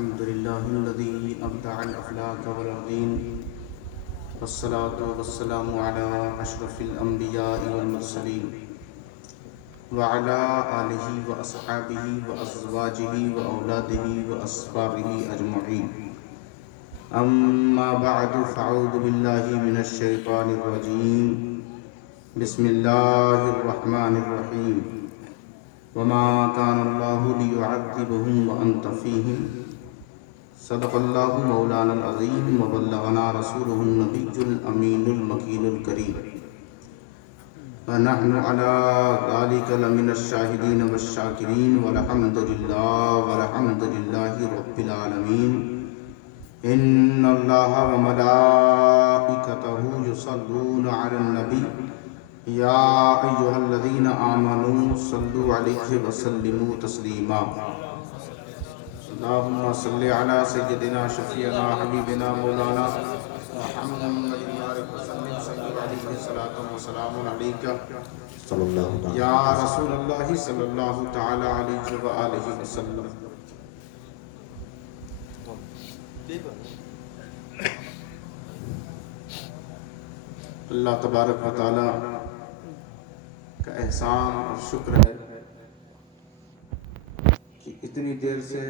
الحمد لله الذي أبدع الأفلاك والأرضين والصلاة والسلام على أشرف الأنبياء والمرسلين وعلى آله وأصحابه وأزواجه وأولاده وأصحابه أجمعين. أما بعد فأعوذ بالله من الشيطان الرجيم. بسم الله الرحمن الرحيم. وما كان الله ليعذبهم وأنت فيهم. صدق الله مولانا العظيم وبلغنا رسوله النبي الأمين المكين الكريم. ونحن على ذلك لمن الشاهدين والشاكرين والحمد لله رب العالمين. إن الله وملائكته يصلون على النبي يا أيها الذين آمنوا صلوا عليه وسلموا تسليما. اللهم صل على سيدنا شفيعنا حبيبنا مولانا محمد وسلم. صلوا عليه الصلاة والسلام عليك يا رسول الله صلى الله تعالى عليه وآله وسلم. اللہ تبارک و تعالی کا احسان اور شکر ہے کہ اتنی دیر سے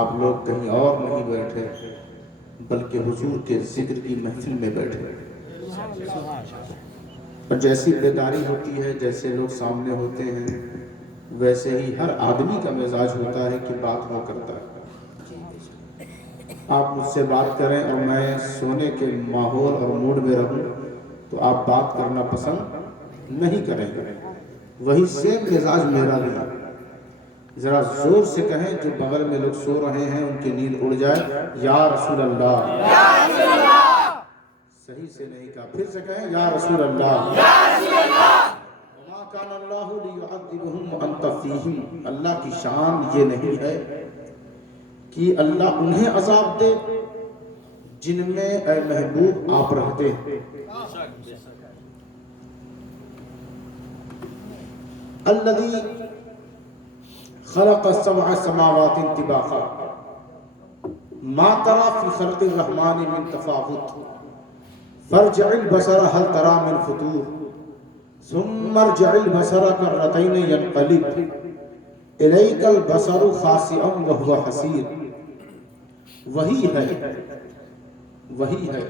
آپ لوگ کہیں اور نہیں بیٹھے بلکہ حضور کے ذکر کی محفل میں بیٹھے. اور جیسی بیداری ہوتی ہے، جیسے لوگ سامنے ہوتے ہیں، ویسے ہی ہر آدمی کا مزاج ہوتا ہے کہ بات وہ کرتا ہے. آپ مجھ سے بات کریں اور میں سونے کے ماحول اور موڈ میں رہوں تو آپ بات کرنا پسند نہیں کریں گے. وہی سیم مزاج میرا بھی ہے. ذرا زور سے کہیں جو بغل میں لوگ سو رہے ہیں ان کی نیند اڑ جائے، یا رسول اللہ. صحیح سے نہیں کہا، پھر سے کہیں یا رسول اللہ. وما کان اللہ لیعذبہم وانت فیہم. اللہ کی شان یہ نہیں ہے کہ اللہ انہیں عذاب دے جن میں اے محبوب آپ رہتے ہیں. الذی خلق سبع سماوات طباقا ما ترى في خلق الرحمن من تفاوت فارجع البصر هل ترى من فطور ثم ارجع البصر كرتين ينقلب إليك البصر خاسئا وهو حسير. وہی ہے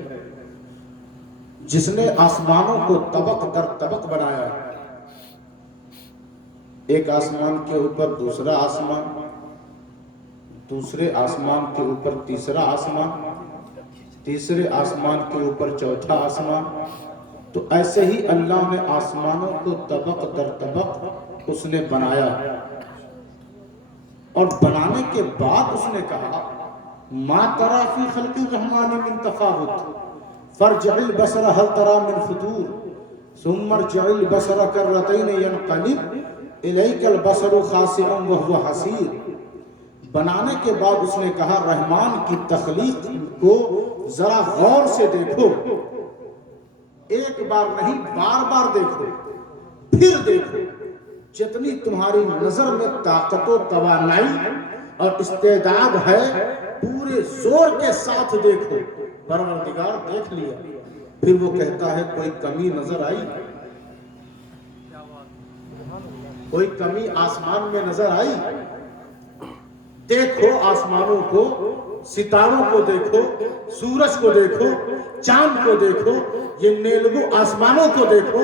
جس نے آسمانوں کو طبق در طبق بنایا. ایک آسمان کے اوپر دوسرا آسمان، دوسرے آسمان کے اوپر تیسرا آسمان، تیسرے آسمان کے اوپر چوتھا آسمان. تو ایسے ہی اللہ نے آسمانوں کو طبق در طبق اس نے بنایا. اور بنانے کے بعد اس نے کہا ما ترى في خلق الرحمن من تفاوت فارجع البصر هل ترى من فطور ثم ارجع البصر كرتين ينقلب إليك البصر خاسئا وهو حسير. بنانے کے بعد اس نے کہا رحمان کی تخلیق کو ذرا غور سے دیکھو. ایک بار نہیں، بار بار دیکھو، پھر دیکھو. جتنی تمہاری نظر میں طاقت و توانائی اور استعداد ہے پورے زور کے ساتھ دیکھو. پروردگار دیکھ لیا. پھر وہ کہتا ہے کوئی کمی نظر آئی؟ کوئی کمی آسمان میں نظر آئی؟ دیکھو آسمانوں کو، ستاروں کو دیکھو، سورج کو دیکھو، چاند کو دیکھو، یہ نیلگو آسمانوں کو دیکھو.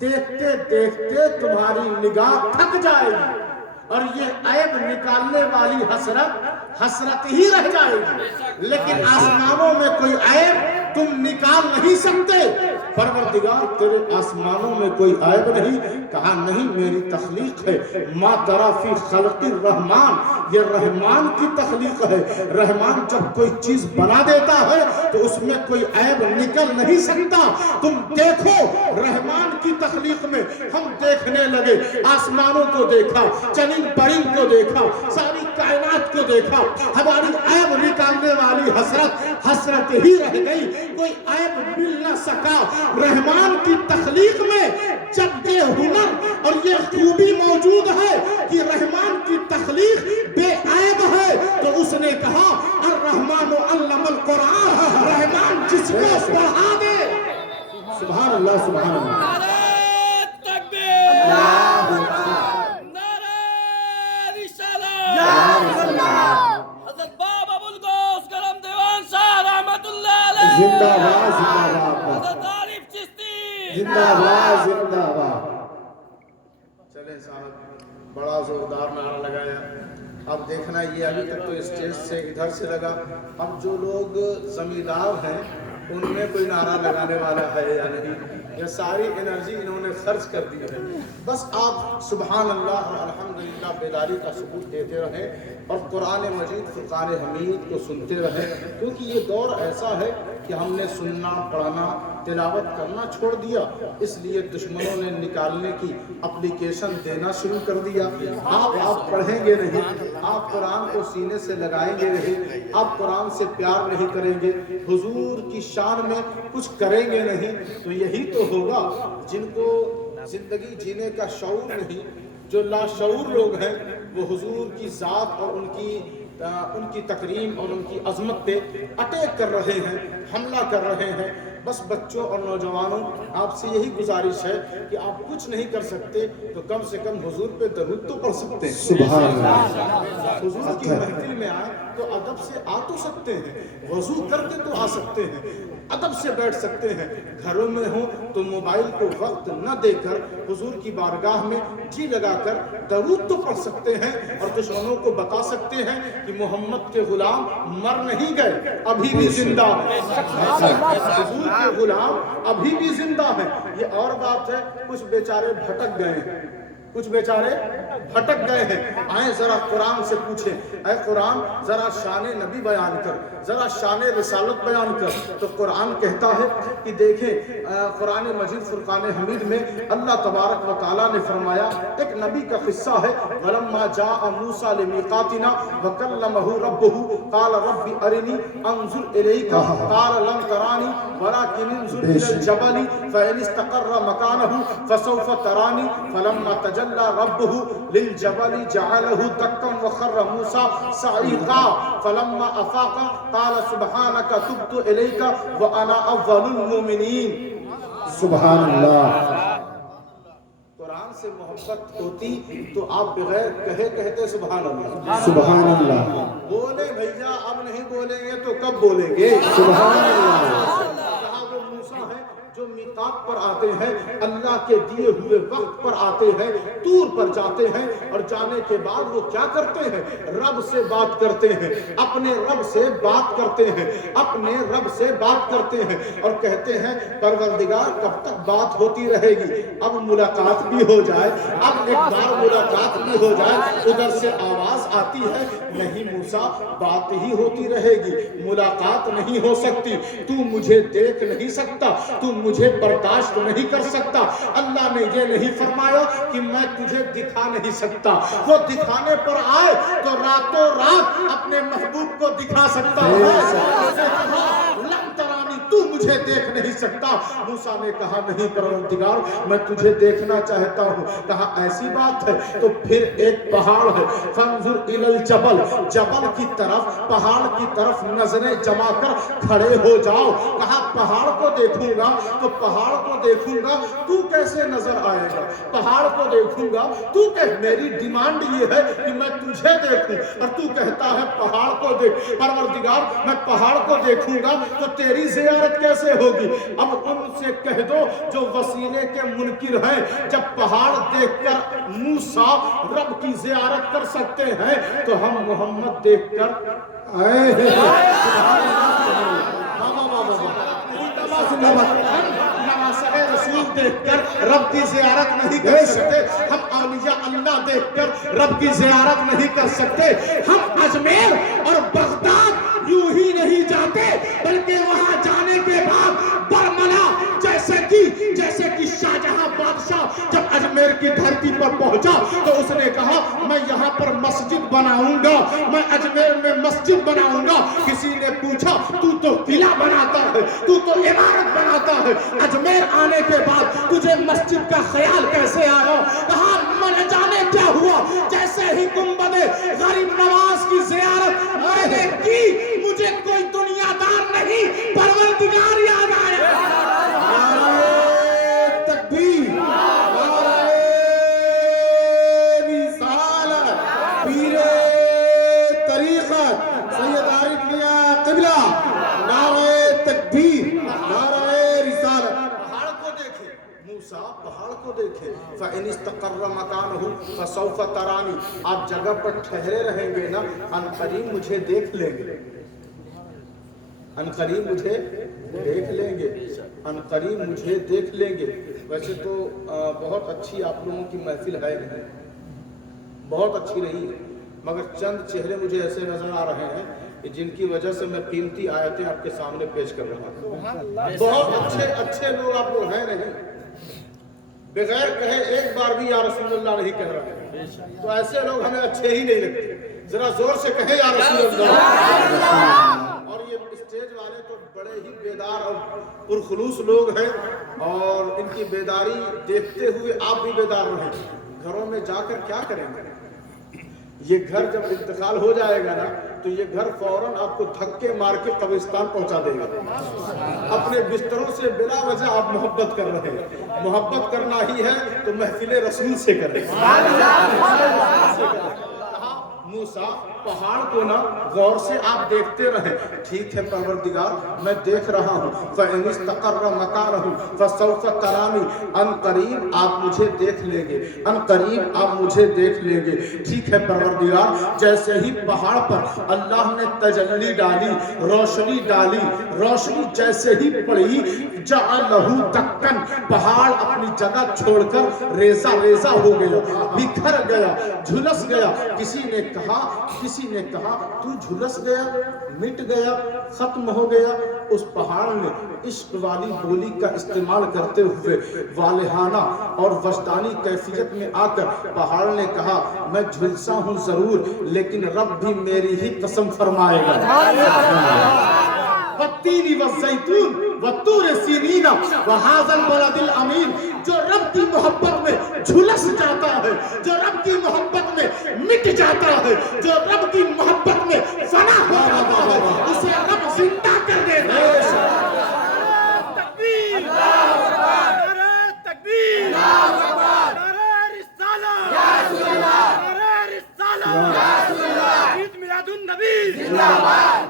دیکھتے دیکھتے تمہاری نگاہ تھک جائے گی اور یہ عیب نکالنے والی حسرت ہی رہ جائے گی. لیکن آسمانوں میں کوئی عیب تم نکال نہیں سکتے. پروردگار تیرے آسمانوں میں کوئی عیب نہیں. کہا نہیں، میری تخلیق ہے. ما ترى في خلق الرحمن، یہ رحمان کی تخلیق ہے. رحمان جب کوئی چیز بنا دیتا ہے تو اس میں کوئی عیب نکل نہیں سکتا. تم دیکھو رحمان کی تخلیق میں ہم دیکھنے لگے، آسمانوں کو دیکھا، چنین پرند کو دیکھا، ساری کائنات کو دیکھا. ہماری عیب نکالنے والی حسرت ہی رہ گئی. کوئی عیب مل نہ سکا. رحمان کی تخلیق میں جب یہ ہنر اور یہ خوبی موجود ہے کہ رحمان کی تخلیق بے عیب ہے تو जिसको बढ़ा दे। सुभान अल्लाह, सुभान अल्लाह। नारे तकबीर, नारे रिसालत, हज़रत बाबा अबुल गौस करम दीवान शाह रहमतुल्लाह अलैह, जिंदाबाद जिंदाबाद, हज़रत आरिफ चिश्ती जिंदाबाद जिंदाबाद। चले साहब, बड़ा जोरदार नारा लगाया। अब देखना ये अभी तक तो स्टेज से इधर से लगा, अब जो लोग जमींदार हैं उनमें कोई नारा लगाने वाला है या नहीं, ये सारी एनर्जी इन्होंने खर्च कर दी है। बस आप सुभान अल्लाह और अल्हम्दुलिल्लाह बेदारी का सबूत देते रहें और कुरान मजीद फुरकान हमीद को सुनते रहें, क्योंकि ये दौर ऐसा है कि हमने सुनना, पढ़ना, तिलावत करना छोड़ दिया, इसलिए दुश्मनों ने निकालने की एप्लीकेशन देना शुरू कर दिया। आप पढ़ेंगे नहीं, आप कुरान को सीने से लगाएंगे नहीं, आप कुरान से प्यार नहीं करेंगे, हुजूर की शान में कुछ करेंगे नहीं, तो यही तो होगा। जिनको जिंदगी जीने का शऊर नहीं, जो लाशऊर लोग हैं, वो हुजूर की ज़ात और उनकी तकरीम और उनकी अजमत पे अटैक कर रहे हैं, हमला कर रहे हैं। बस बच्चों और नौजवानों, आपसे यही गुजारिश है कि आप कुछ नहीं कर सकते तो कम से कम हुजूर पे दरूद तो पढ़ सकते हैं। सुभान अल्लाह। हुजूर की महफिल में आए तो अदब से आ तो सकते हैं, वजू करके तो आ सकते हैं, अदब से बैठ सकते हैं। घरों में हो तो मोबाइल को वक्त न देकर हुजूर की बारगाह में जी लगाकर दरूद तो पढ़ सकते हैं और दुश्मनों को बता सकते हैं कि मोहम्मद के गुलाम मर नहीं गए, अभी भी जिंदा है। हुजूर के गुलाम अभी भी जिंदा हैं। ये और बात है, कुछ बेचारे भटक गए हैं, कुछ बेचारे भटक गए हैं। आए जरा कुरान से पूछें, ऐ कुरान जरा शान नबी बयान कर, जरा शान रिसालत बयान कर। तो कुरान कहता है कि देखें, कुरान मजीद फुरकान हमीद में अल्लाह तबारक व तआला ने फरमाया, एक नबी का किस्सा है। वलम्मा जाअ मूसा लिमीकातिना व कल्लमहु रब्बुहु क़ाल रब्बि अरिनी अंजुर इलैका क़ाल लम तरानी वलाकिन इंजुर इलल जबली फ़इन इस्तक़र्र मकानहु फ़सौफ़ तरानी फलम्मा तजल्ला रब्बुहु लिल जबली जअलहु दक्कन व खर्र मूसा सईक़ा फलम्मा अफ़ाक़ क़ाल सुब्हानका तुब्तु इलैका व अना अव्वलुल मुमिनीन। सुभान अल्लाह। कुरान से मोहब्बत होती तो आप बगैर कहे कहते सुभान अल्लाह, सुभान अल्लाह। बोले भैया, अब नहीं बोलेंगे तो कब बोलेंगे? सुभान अल्लाह। वो मूसा है जो मीकात पर आते हैं, अल्लाह के दिए हुए वक्त पर आते हैं, तूर पर जाते हैं और जाने के बाद वो क्या करते हैं? रब से बात करते हैं, अपने रब से बात करते हैं, अपने रब से बात करते हैं और कहते हैं परवरदिगार कब तक बात होती रहेगी? अब मुलाकात भी हो जाए, अब एक बार मुलाकात भी हो जाए। उधर से आवाज आती है, नहीं मूसा, बात ही होती रहेगी, मुलाकात नहीं हो सकती, तू मुझे देख नहीं सकता, तू मुझे बर्दाश्त नहीं कर सकता। अल्लाह ने ये नहीं फरमाया कि मैं तुझे दिखा नहीं सकता, वो दिखाने पर आए तो रातों रात अपने महबूब को दिखा सकता है। तू मुझे देख नहीं सकता। मूसा ने कहा नहीं परवरदिगार, मैं तुझे देखना चाहता हूँ। कहा ऐसी बात है तो फिर एक पहाड़ है, फंजुर इलल जबल, जबल की तरफ, पहाड़ की तरफ नजरें जमा कर खड़े हो जाओ। कहा पहाड़ को देखूंगा तो पहाड़ को देखूंगा, तू कैसे नजर आएगा? पहाड़ को देखूंगा, तू कह, मेरी डिमांड ये है कि मैं तुझे देखूं और तू कहता है पहाड़ को देख। परवरदिगार, मैं पहाड़ को देखूंगा तो तेरी ज़ियारत कैसे होगी? अब उनसे कह दो जो वसीले के मुनकिर हैं, जब पहाड़ देखकर मूसा रब की ज़ियारत कर सकते हैं तो हम मोहम्मद देखकर आए हैं। देखकर रब की ज़ियारत नहीं कर सकते, हम औलिया अल्लाह देखकर रब की ज़ियारत नहीं कर सकते। हम अजमेर और बगदाद यूं ही नहीं जाते, बल्कि वहां जाने के बाद बरमला, जैसे कि शाहजहां बादशाह जब अजमेर की धरती पर पहुंचा तो उसने कहा मैं यहाँ पर मस्जिद बनाऊंगा, मैं अजमेर में मस्जिद बनाऊंगा। किसी ने पूछा तू तो किला बनाता है, तू तो इमारत बनाता है, अजमेर आने के बाद तुझे मस्जिद का ख्याल कैसे आया? कहा मन जाने क्या हुआ, जैसे ही गुंबदे गरीब नवाज की ज़ियारत मैंने की, मुझे कोई दुनियादार नहीं परवरदिगार आप पहाड़ को देखें, फ़इन इस्तक़र्र मकानहु फ़सौफ़ तरानी, आप जगह पर ठहरे रहेंगे ना, अनक़रीब मुझे देख लेंगे, अनक़रीब मुझे देख लेंगे, अनक़रीब मुझे देख लेंगे। वैसे तो बहुत अच्छी आप लोगों की महफिल है नहीं, बहुत अच्छी रही है, मगर चंद चेहरे मुझे ऐसे नजर आ रहे हैं कि जिनकी वजह से मैं कीमती आयतें आपके सामने पेश कर रहा हूँ। बहुत अच्छे अच्छे लोग आप लोग हैं नहीं, बगैर कहे एक बार भी या रसूलुल्लाह नहीं कह रहे, तो ऐसे लोग हमें अच्छे ही नहीं लगते। जरा जोर से कहे या रसूलुल्लाह। और ये स्टेज वाले तो बड़े ही बेदार और पुरखुलूस लोग हैं, और इनकी बेदारी देखते हुए आप भी बेदार रहें। घरों में जाकर क्या करेंगे? ये घर जब इंतकाल हो जाएगा ना, तो ये घर फौरन आपको धक्के मार के कब्रिस्तान पहुंचा देगा। अपने बिस्तरों से बिला वजह आप मोहब्बत कर रहे हैं, मोहब्बत करना ही है तो महफिले रसूल से करें। मूसा पहाड़ को ना गौर से आप देखते रहे। ठीक है परवरदिगार, मैं देख रहा हूँ। फ़इन इस्तक़र्र मकानहु फ़सौफ़ तरानी, अनक़रीब आप मुझे देख लेंगे, अनक़रीब आप मुझे देख लेंगे। ठीक है परवरदिगार, जैसे ही पहाड़ पर अल्लाह ने तजल्ली डाली, रोशनी डाली, रोशनी जैसे ही पड़ी, जअलहु दक्कन, पहाड़ अपनी जगह छोड़कर रेजा रेजा हो गया, बिखर गया, झुलस गया। किसी ने कहा तू झुलस गया, मिट गया, खत्म हो गया। उस पहाड़ ने इश्क वाली बोली का इस्तेमाल करते हुए वालिहाना और वजदानी कैफियत में आकर पहाड़ ने कहा, मैं झुलसा हूँ जरूर, लेकिन रब भी मेरी ही कसम फरमाएगा। वत्तीनी वज़ैतून वतूर सीनीना वहाज़ल बलदिल अमीन। जो रब की मोहब्बत में झुलस जाता है, जो रब की मोहब्बत में मिट जाता है, जो रब की मोहब्बत में फना हो जाता है, उसे रब जिंदा कर देता है। तकबीर, नारे तकबीर, नारे रिसालत, नारे रिसालत, ईद मिलादुन नबी जिंदाबाद।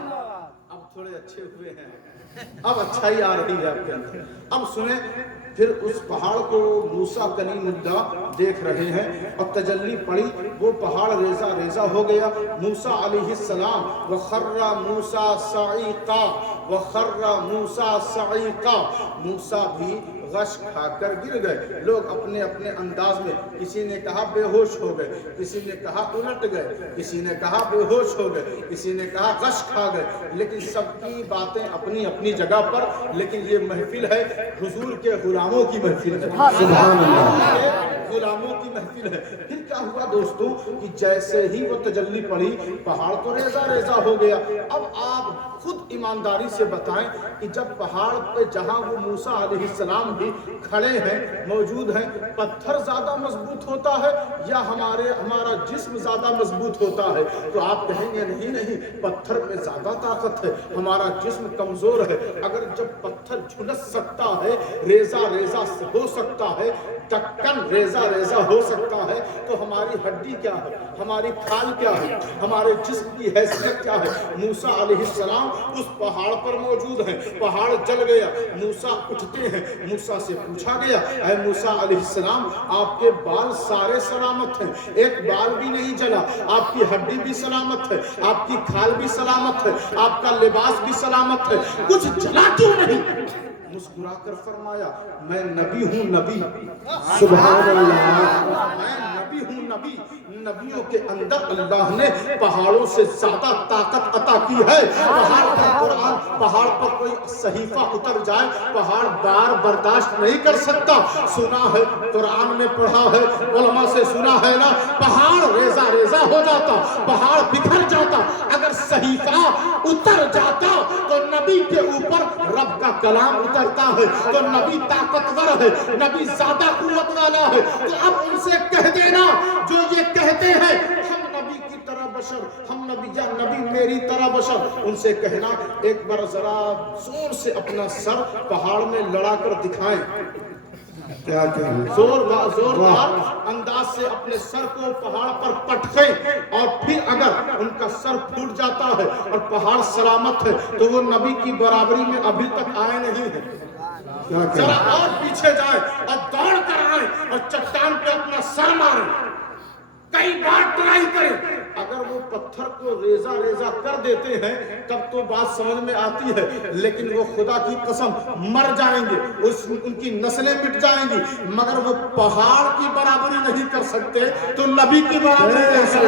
अब थोड़े अच्छे हुए हैं, अब अच्छाई आ रही है आपके अंदर। अब सुने, फिर उस पहाड़ को मूसा कलीमुल्लाह देख रहे हैं और तजल्ली पड़ी, वो पहाड़ रेजा रेजा हो गया। मूसा अलैहिस्सलाम वखर्रा मूसा सईका, वखर्रा मूसा सईका, मूसा भी गश खाकर गिर गए। लोग अपने अपने अंदाज में, किसी ने कहा बेहोश हो गए, किसी ने कहा उलट गए, किसी ने कहा बेहोश हो गए, किसी ने कहा गश खा गए, लेकिन सबकी बातें अपनी अपनी जगह पर। लेकिन ये महफिल है हुजूर के गुलामों की महफिल है, सुभान अल्लाह, गुलामों की महफिल है। फिर क्या हुआ दोस्तों कि जैसे ही वो तजल्ली पड़ी, पहाड़ तो रेजा रेजा हो गया। अब आप खुद ईमानदारी से बताएं कि जब पहाड़ पे जहां वो मूसा अलैहिस्सलाम भी खड़े हैं, मौजूद हैं, पत्थर ज्यादा मजबूत होता है या हमारा जिस्म ज्यादा मजबूत होता है? तो आप कहेंगे नहीं नहीं, पत्थर में ज्यादा ताकत है, हमारा जिस्म कमजोर है। अगर जब पत्थर झुलस सकता है, रेजा रेजा हो सकता है, टक्कन रेजा रेजा हो सकता है, तो हमारी हड्डी क्या है, हमारी खाल क्या है, हमारे जिस्म की हैसियत क्या है? मूसा अलैहिस्सलाम उस पहाड़ पर मौजूद हैं, पहाड़ जल गया, मूसा उठते हैं, मूसा से पूछा गया, ऐ मूसा अलैहिस्सलाम, आपके बाल सारे सलामत हैं, एक बाल भी नहीं जला, आपकी हड्डी भी सलामत है, आपकी खाल भी सलामत है, आपका लिबास भी सलामत है, कुछ जला क्यों नहीं? मुस्कुराकर फरमाया, मैं नबी हूँ, नबी, सुभान अल्लाह, मैं नबी हूँ, नबी। नबियों के अंदर अल्लाह ने पहाड़ों से ज्यादा ताकत अता की है। पहाड़ पर कुरान, पहाड़ पर कोई सहीफा उतर जाए, पहाड़ बार बर्दाश्त नहीं कर सकता। सुना है, कुरान में पढ़ा है, उलमा से सुना है ना, पहाड़ रेजा रेजा हो जाता, पहाड़ बिखर जाता। अगर सहीफा उतर जाता तो नबी के ऊपर रब का कलाम उतरता है, तो नबी ताकतवर है, नबी ज्यादा कुव्वत वाला है। तो अब उनसे कह देना जो ये कहते हैं हम नबी की तरह बशर, हम नबी या नबी मेरी तरह बशर, उनसे कहना एक बार जरा जोर से अपना सर पहाड़ में लड़ाकर दिखाएं। क्या जोरदार अंदाज से अपने सर को पहाड़ पर पटकें, और फिर अगर उनका सर फूट जाता है और पहाड़ सलामत है तो वो नबी की बराबरी में अभी तक आए नहीं है। जरा और पीछे जाए और दौड़ कर आए और चट्टान पे अपना सर मारे, कई बार ट्राई करें। अगर वो पत्थर को रेजा रेजा कर देते हैं तब तो बात समझ में आती है, लेकिन वो खुदा की कसम मर जाएंगे, उनकी नस्लें मिट जाएंगी, मगर वो पहाड़ की बराबरी नहीं कर सकते तो नबी की बराबरी कैसे?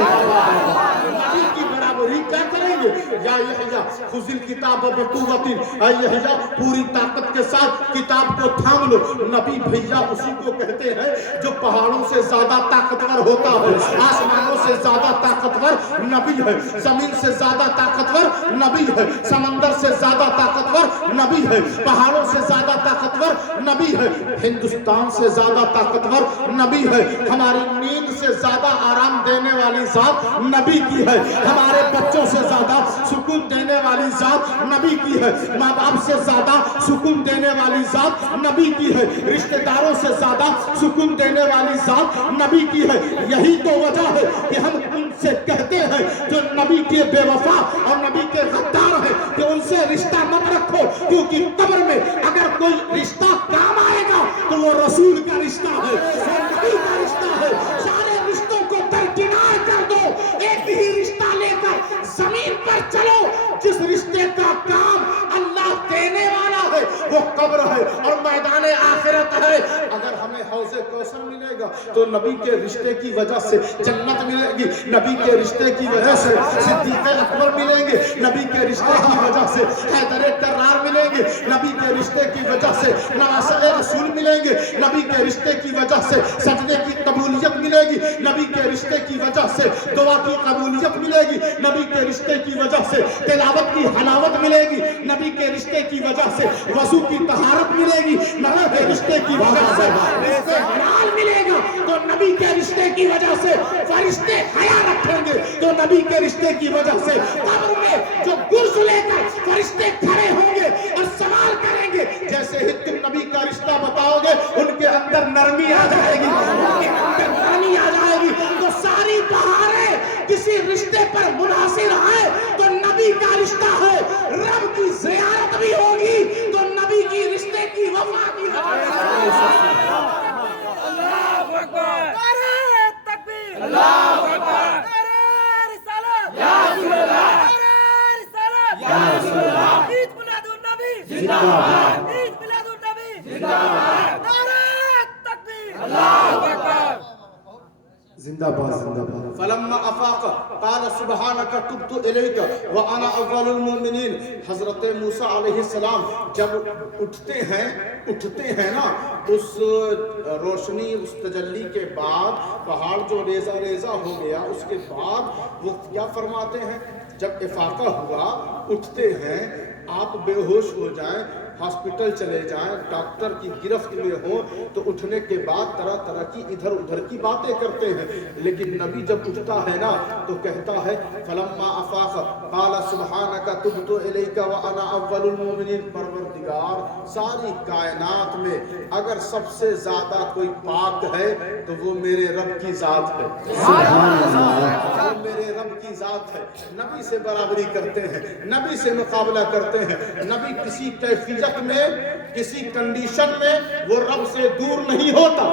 नबी की बराबरी क्या करेंगे? या यहया खुजिल किताब बकुवतिन, यहया पूरी ताकत के साथ किताब को थाम लो। नबी भैया उसी को कहते हैं जो पहाड़ों से ज्यादा ताकतवर होता है, आसमानों से ज्यादा ताकतवर नबी है, जमीन से ज्यादा ताकतवर नबी है, समंदर से ज्यादा ताकतवर नबी है, पहाड़ों से ज्यादा ताकतवर नबी है, हिंदुस्तान से ज्यादा ताकतवर नबी है, हमारी नींद से ज्यादा आराम देने वाली जात नबी की है, हमारे बच्चों से ज्यादा सुकून देने वाली जात नबी की है, माँ बाप से ज्यादा सुकून देने वाली जात नबी की है, रिश्तेदारों से ज्यादा सुकून देने वाली जात नबी की है। यही तो वजह है कि हम उनसे कहते हैं जो नबी के बेवफा और नबी के गद्दार हैं कि उनसे रिश्ता मत रखो, क्योंकि कब्र में अगर कोई रिश्ता काम आएगा तो वो रसूल का रिश्ता है, वो नबी का रिश्ता है। सारे रिश्तों को दरकिनार कर दो, एक ही रिश्ता लेकर जमीन पर चलो। जिस रिश्ते का काम अल्लाह देने वाला है वो कब्र है और मैदान आखिरत है। अगर हमें हौज़े कौसर मिलेगा तो नबी के रिश्ते की वजह से जन्नत मिलेगी, नबी के रिश्ते की वजह से सिद्दीक़ अकबर मिलेंगे, नबी के रिश्ते की वजह से हैदर कर्रार मिलेंगे, नबी के रिश्ते की वजह से नवासे रसूल मिलेंगे, नबी के रिश्ते की वजह से सजदे की कबूलियत मिलेगी, नबी के रिश्ते की वजह से दुआ की कबूलियत मिलेगी, नबी के रिश्ते की वजह से तिलावत की हलावत मिलेगी, नबी के रिश्ते की वजह से वज़ू की तहारत मिलेगी, नबी के रिश्ते की वजह से रिश्ते हलाल मिलेगा, तो नबी के रिश्ते की वजह से फरिश्ते हया रखेंगे, तो नबी के रिश्ते की वजह से कब्र में जो गुर्ज लेकर फरिश्ते खड़े होंगे और सवाल करेंगे। जैसे ही तुम नबी का रिश्ता बताओगे उनके अंदर नरमी आ जाएगी, उनके अंदर नरमी आ जाएगी, तो सारी बहारें किसी रिश्ते पर मुनासिर है तो नबी का रिश्ता है, रब की ज़ियारत भी होगी तो नबी की रिश्ते की वफा भी होगी। अल्लाहु अकबर, नारे तकबीर, अल्लाहु अकबर, नारे रिसालत, या रसूल अल्लाह, नारे रिसालत, या रसूल अल्लाह, ईद मिलादुन नबी जिंदाबाद, ईद मिलादुन नबी जिंदाबाद, नारे तकबीर, अल्लाहु अकबर। जिंदाबाद जिंदाबाद। फलम्मा अफाक क़ाल सुब्हानक तुब्तु इलैक व अना अव्वलुल मुमिनीन। हजरत मूसा अलैहिस्सलाम जब उठते हैं ना, उस रोशनी, उस तजल्ली के बाद पहाड़ जो रेजा रेजा हो गया, उसके बाद वो क्या फरमाते हैं? जब इफाका हुआ, उठते हैं, आप बेहोश हो जाएं, हॉस्पिटल चले जाएं, डॉक्टर की गिरफ्त में हो, तो उठने के बाद तरह तरह की इधर उधर की बातें करते हैं। लेकिन नबी जब उठता है ना तो कहता है फलम्मा अफाक क़ाल सुब्हानक तुब्तु इलैक व अना अव्वलुल मुमिनीन। परवरदिगार, सारी कायनात में अगर सबसे ज्यादा कोई पाक है तो वो मेरे रब की जात है, वो मेरे रब की जात है। नबी से बराबरी करते हैं, नबी से मुकाबला करते हैं। नबी किसी कैफियत में, किसी कंडीशन में वो रब से दूर नहीं होता,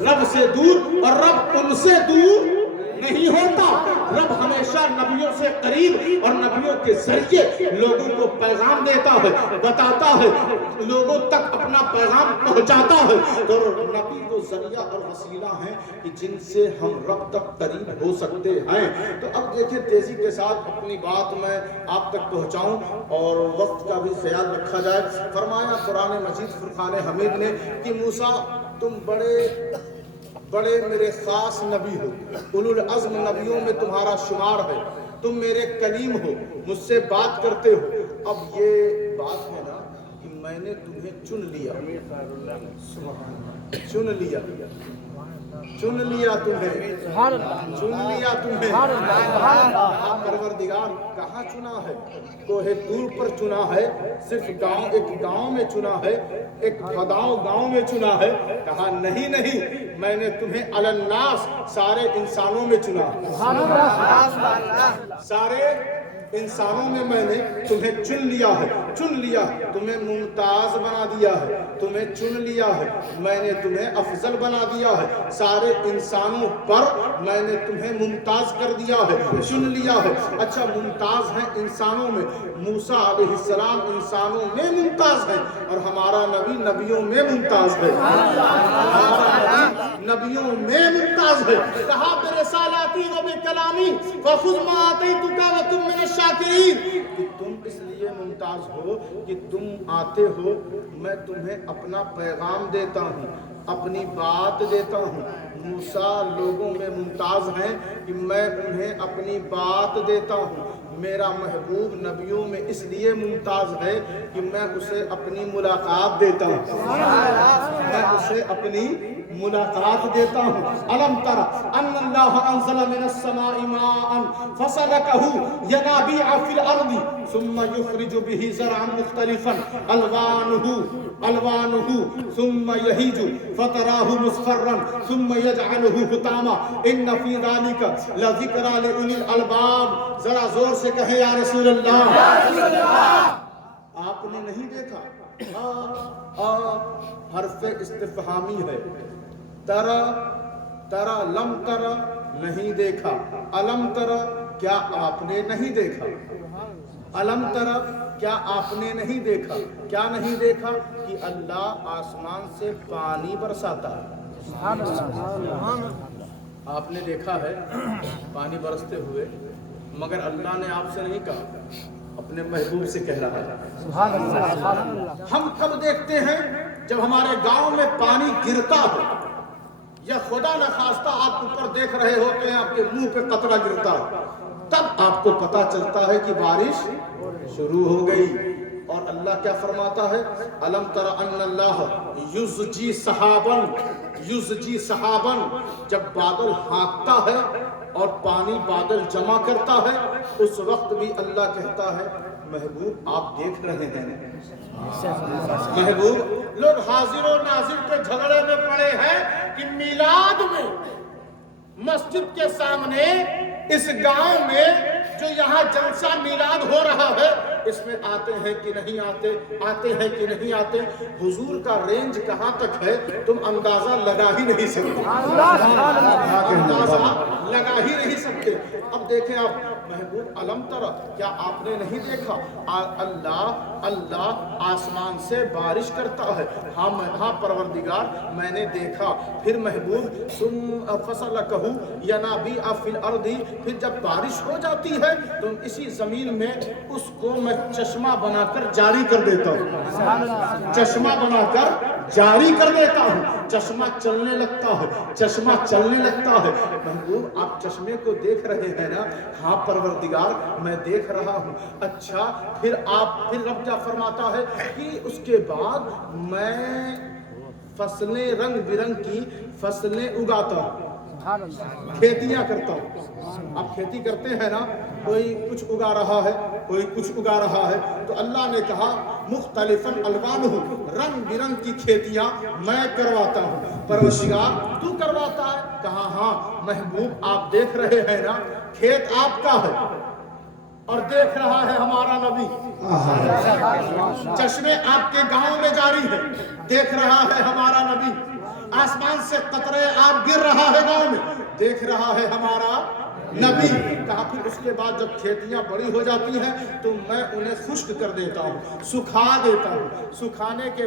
रब से दूर और रब उनसे दूर नहीं होता। रब हमेशा नबियों से करीब और नबियों के जरिए लोगों को पैगाम देता है, बताता है, लोगों तक अपना पैगाम पहुंचाता है। तो नबी वो जरिया और वसीला है कि जिनसे हम रब तक करीब हो सकते हैं। तो अब देखिए, तेजी के साथ अपनी बात मैं आप तक पहुंचाऊं और वक्त का भी ख्याल रखा जाए। फरमाया कुरान मजीद फुरकान हमीद ने कि मूसा, तुम बड़े मेरे खास नबी हो, उलुल अज़्म नबियों में तुम्हारा शुमार है, तुम मेरे कलीम हो, मुझसे बात करते हो। अब ये बात है ना कि मैंने तुम्हें चुन लिया तुम्हें, चुन लिया तुम्हें। परवरदिगार कहाँ चुना है? कोहे तूर पर चुना है, सिर्फ एक गांव में चुना है, एक भदाव गांव में चुना है। कहा नहीं, मैंने तुम्हें अलन्नास, सारे इंसानों में चुना, सारे انسانوں میں میں نے تمہیں چن لیا ہے، تمہیں ممتاز بنا دیا ہے، تمہیں چن لیا ہے، میں نے تمہیں افضل بنا دیا ہے، سارے انسانوں پر میں نے تمہیں ممتاز کر دیا ہے، چن لیا ہے۔ اچھا ممتاز ہیں انسانوں میں، موسیٰ علیہ السلام انسانوں میں ممتاز ہیں اور ہمارا نبی نبیوں میں ممتاز ہے، نبیوں میں ممتاز ہے۔ کہا برسالاتی و بکلامی فخذ ما آتیتک وکن من الشاکرین، کہ تم اس لیے ممتاز ہو کہ تم آتے ہو، میں تمہیں اپنا پیغام دیتا ہوں، اپنی بات دیتا ہوں۔ موسیٰ لوگوں میں ممتاز ہیں کہ میں انہیں اپنی بات دیتا ہوں۔ میرا محبوب نبیوں میں اس لیے ممتاز ہے کہ میں اسے اپنی ملاقات دیتا ہوں، میں اسے اپنی ملاقات دیتا ہوں۔ الم تر ان اللہ انزل من السماء ماء فسلكه ينابيع في الارض ثم يخرج به زرعا مختلفا الوانه ثم يهيج فتراه مصفرا ثم يجعله حطاما ان في ذلك لذكرى لاولي الالباب۔ ذرا زور سے کہیں یا رسول اللہ، آپ نے نہیں دیکھا؟ حرف استفہامی ہے۔ ترا ترا لم ترا نہیں دیکھا، علم ترا کیا آپ نے نہیں دیکھا، علم ترا کیا آپ نے نہیں دیکھا، کیا نہیں دیکھا کہ اللہ آسمان سے پانی برساتا ہے۔ آپ نے دیکھا ہے پانی برستے ہوئے، مگر اللہ نے آپ سے نہیں کہا، اپنے محبوب سے کہہ رہا ہے۔ ہم کب دیکھتے ہیں؟ جب ہمارے گاؤں میں پانی گرتا ہو، یا خدا نخواستہ آپ اوپر دیکھ رہے ہوتے ہیں، آپ کے منہ پہ قطرہ گرتا ہے، تب آپ کو پتا چلتا ہے کہ بارش شروع ہو گئی۔ اور اللہ کیا فرماتا ہے؟ الم تر ان اللہ یزجی سحابن، جب بادل ہانکتا ہے اور پانی بادل جمع کرتا ہے، اس وقت بھی اللہ کہتا ہے محبوب آپ دیکھ رہے ہیں۔ محبوب لوگ حاضر و ناظر کے جھگڑے میں پڑے ہیں کہ میلاد میں مسجد کے سامنے اس گاؤں میں جو یہاں جلسہ میلاد ہو رہا ہے، اس میں آتے ہیں کہ نہیں آتے، آتے ہیں کہ نہیں آتے۔ حضور کا رینج کہاں تک ہے تم اندازہ لگا ہی نہیں سکتے، اندازہ لگا ہی نہیں سکتے۔ اب دیکھیں آپ محبوب، علم ترا کیا آپ نے نہیں دیکھا اللہ آسمان سے بارش کرتا ہے؟ ہاں پروردگار میں نے دیکھا۔ پھر محبوب فسلكه ينابيع في الارض، پھر جب بارش ہو جاتی ہے تو اسی زمین میں اس کو میں چشمہ بنا کر جاری کر دیتا ہوں، چشمہ بنا کر جاری کر دیتا ہوں، چشمہ چلنے لگتا ہے، چشمہ چلنے لگتا ہے۔ محبوب آپ چشمے کو دیکھ رہے ہیں نا؟ ہاں پروردگار میں دیکھ رہا ہوں۔ اچھا پھر رب کیا فرماتا ہے کہ اس کے بعد میں فصلیں رنگ برنگ کی فصلیں اگاتا ہوں، کھیتیاں کرتا ہوں۔ آپ کھیتی کرتے ہیں نا، کوئی کچھ اگا رہا ہے، کوئی کچھ اگا رہا ہے، تو اللہ نے کہا مختلفاً الوانہ، رنگ برنگ کی کھیتیاں میں کرواتا ہوں۔ پروردگار تو کرواتا ہے؟ کہا ہاں محبوب آپ دیکھ رہے ہیں نا، کھیت آپ کا ہے اور دیکھ رہا ہے ہمارا نبی، چشمے آپ کے گاؤں میں جاری ہے، دیکھ رہا ہے ہمارا نبی، آسمان سے قطرے آپ گر رہا ہے گاؤں میں، دیکھ رہا ہے ہمارا نبی۔ کہا پھر اس کے بعد جب کھیتیاں بڑی ہو جاتی ہیں تو میں انہیں خشک کر دیتا ہوں، سکھا دیتا ہوں۔ سکھانے کے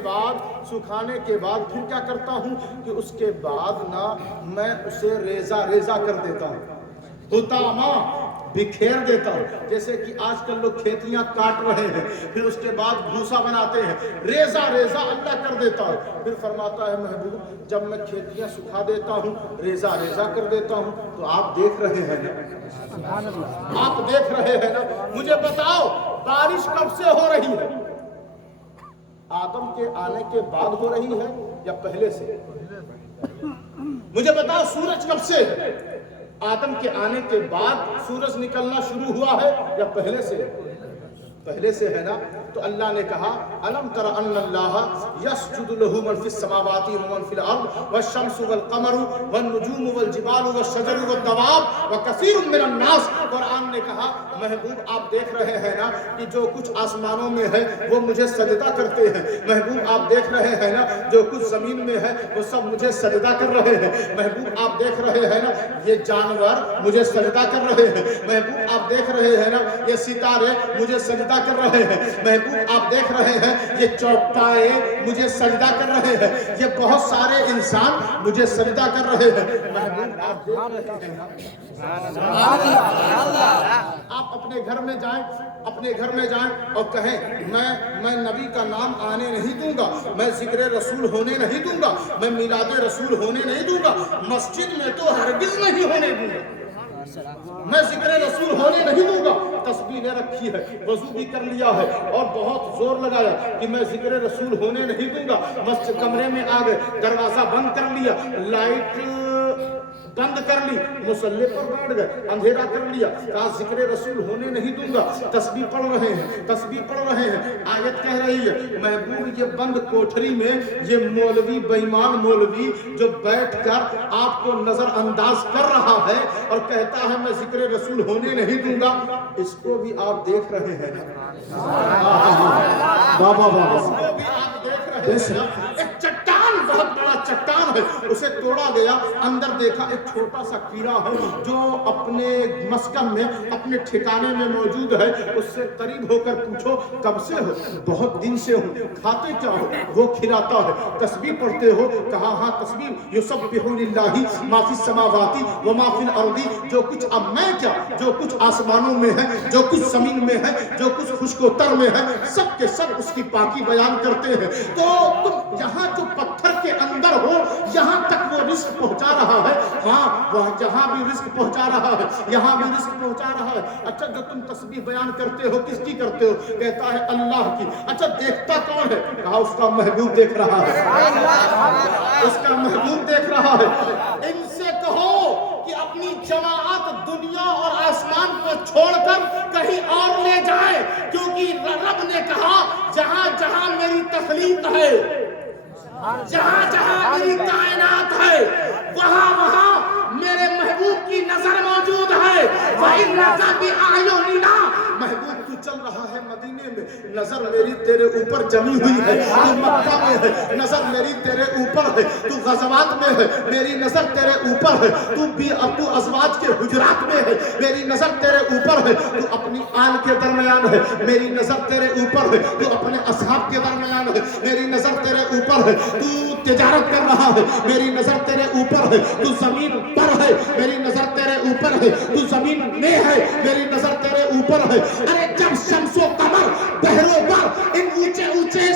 بعد پھر کیا کرتا ہوں کہ اس کے بعد نا میں اسے ریزہ ریزہ کر دیتا ہوں، حطاما بکھیر دیتا ہوں۔ جیسے کہ آج کل لوگ کھیتیاں کاٹ رہے ہیں، پھر اس کے بعد بھوسا بناتے ہیں، ریزہ ریزہ اللہ کر دیتا ہے۔ پھر فرماتا ہے محبوب جب میں کھیتیاں سکھا دیتا ہوں، ریزہ ریزہ کر دیتا ہوں، تو آپ دیکھ رہے ہیں نا، آپ دیکھ رہے ہیں نا۔ مجھے بتاؤ بارش کب سے ہو رہی ہے؟ آدم کے آنے کے بعد ہو رہی ہے یا پہلے سے؟ مجھے بتاؤ سورج کب سے ہے؟ آدم کے آنے کے بعد سورج نکلنا شروع ہوا ہے یا پہلے سے؟ پہلے سے ہے نا۔ تو اللہ نے کہا الم تر ان اللہ یسجد له من فی السماوات ومن فی الارض والشمس والقمر والنجوم والجبال والشجر والدواب وکثیر من الناس. قرآن نے کہا محبوب آپ دیکھ رہے ہیں نا کہ جو کچھ آسمانوں میں ہے وہ مجھے سجدہ کرتے ہیں. محبوب آپ دیکھ رہے ہیں نا جو کچھ زمین میں ہے وہ سب مجھے سجدہ کر رہے ہیں. محبوب آپ دیکھ رہے ہیں نا یہ جانور مجھے سجدہ کر رہے ہیں. محبوب آپ دیکھ رہے ہیں نا یہ ستارے مجھے سجدہ کر رہے ہیں. محبوب آپ دیکھ رہے ہیں یہ چوپائے مجھے سجدہ کر رہے ہیں. یہ بہت سارے انسان مجھے سجدہ کر رہے ہیں. محبوب آپ دیکھ رہے ہیں آپ اپنے گھر میں جائیں اور کہیں میں نبی کا نام آنے نہیں دوں گا, میں ذکر رسول ہونے نہیں دوں گا, میں میلاد رسول ہونے نہیں دوں گا, مسجد میں تو ہرگز نہیں ہونے دوں گا, میں ذکر رسول ہونے نہیں دوں گا. تسبیح نے رکھی ہے, وضو بھی کر لیا ہے اور بہت زور لگایا کہ میں ذکر رسول ہونے نہیں دوں گا. مسجد کمرے میں آ گئے, دروازہ بند کر لیا, لائٹ بند کر لی, مصلی پر بیٹھ گئے, اندھیرا کر لیا, کہا ذکر رسول ہونے نہیں دوں گا. تسبیح پڑھ رہے ہیں, آیت کہہ رہی ہے محبوب یہ بند کوٹھری میں یہ مولوی بےایمان مولوی جو بیٹھ کر آپ کو نظر انداز کر رہا ہے اور کہتا ہے میں ذکر رسول ہونے نہیں دوں گا, اس کو بھی آپ دیکھ رہے ہیں. بابا بابا اس کو بھی آپ دیکھ رہے ہیں. ایک چٹان, بہت بڑا چٹان ہے, اسے توڑا گیا, اندر دیکھا ایک چھوٹا سا کیڑا ہے جو اپنے مسکن میں اپنے ٹھکانے میں موجود ہے. اس سے قریب ہو کر پوچھو کب سے ہو, بہت دن سے ہوں, کھاتے کیا ہو, وہ کھلاتا ہے. تسبیح پڑھتے ہو, کہا ہاں تسبیح, یسبح للہ ما فی السماوات و ما فی الارض, جو کچھ اب میں کیا جو کچھ آسمانوں میں ہے, جو کچھ زمین میں ہے, جو کچھ خشک و تر میں ہے, سب کے سب اس کی پاکی بیان کرتے ہیں. تو تم یہاں جو پتھر کے اندر ہو یہاں تک وہ رزق پہنچا رہا ہے, ہاں وہ جہاں بھی رزق پہنچا رہا ہے, یہاں بھی رزق پہنچا رہا ہے. اچھا جو تم تسبیح بیان کرتے ہو کس کی کرتے ہو, کہتا ہے اللہ کی. اچھا دیکھتا کون ہے, کہا اس کا محبوب دیکھ رہا ہے, اس کا محبوب دیکھ رہا ہے. ان سے کہو کہ اپنی جماعت دنیا اور آسمان کو چھوڑ کر کہیں اور لے جائے, کیونکہ رب نے کہا جہاں جہاں میری تخلیق ہے, جہاں جہاں میری کائنات ہے, وہاں وہاں میرے محبوب کی نظر موجود ہے. وَإِنَّكَ بِأَعْيُنِنَا, محبوب تو چل رہا ہے مدینے میں, نظر میری تیرے اوپر جمی ہوئی ہے. تو مکہ میں ہے, نظر میری تیرے اوپر ہے. تو غزوات میں ہے, میری نظر تیرے اوپر ہے. تو ازواج کے حجرات میں ہے, میری نظر تیرے اوپر ہے. تو اپنی آل کے درمیان ہے, میری نظر تیرے اوپر ہے. تو اپنے اصحاب کے درمیان ہے, میری نظر تیرے اوپر ہے. تو تجارت کر رہا ہے, میری نظر تیرے اوپر ہے. تو زمین پر ہے, میری نظر تیرے اوپر ہے. تو زمین میں ہے, میری نظر تیرے اوپر ہے. ارے جب شمس و قمر بحروں پر ان اونچے اونچے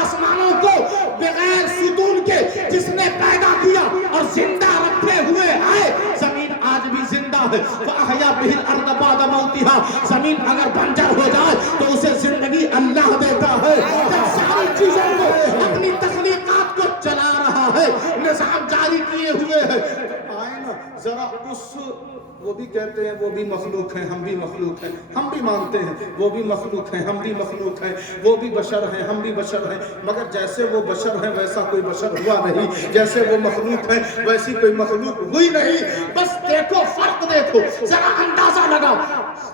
آسمانوں کو بغیر ستون کے جس نے پیدا کیا اور زندہ رکھے ہوئے ہے, زمین آج بھی زندہ ہے. فَأَحْيَا بِهِ الْأَرْضَ بَعْدَ مَوْتِهَا, زمین اگر بنجر ہو جائے تو اسے زندگی اللہ دیتا ہے. جب ساری چیزوں کو اپنی تخلیقات کو چلا رہا ہے, نظام جاری کیے ہوئے ہے, آئے نا ذرا اس, وہ بھی کہتے ہیں وہ بھی مخلوق ہیں, ہم بھی مخلوق ہیں, ہم بھی مانتے ہیں وہ بھی مخلوق ہیں, ہم بھی مخلوق ہیں, وہ بھی بشر ہیں, ہم بھی بشر ہیں, مگر جیسے وہ بشر ہیں ویسا کوئی بشر ہوا نہیں, جیسے وہ مخلوق ہیں ویسی کوئی مخلوق ہوئی نہیں. بس دیکھو, فرق دیکھو, ذرا اندازہ لگاؤ.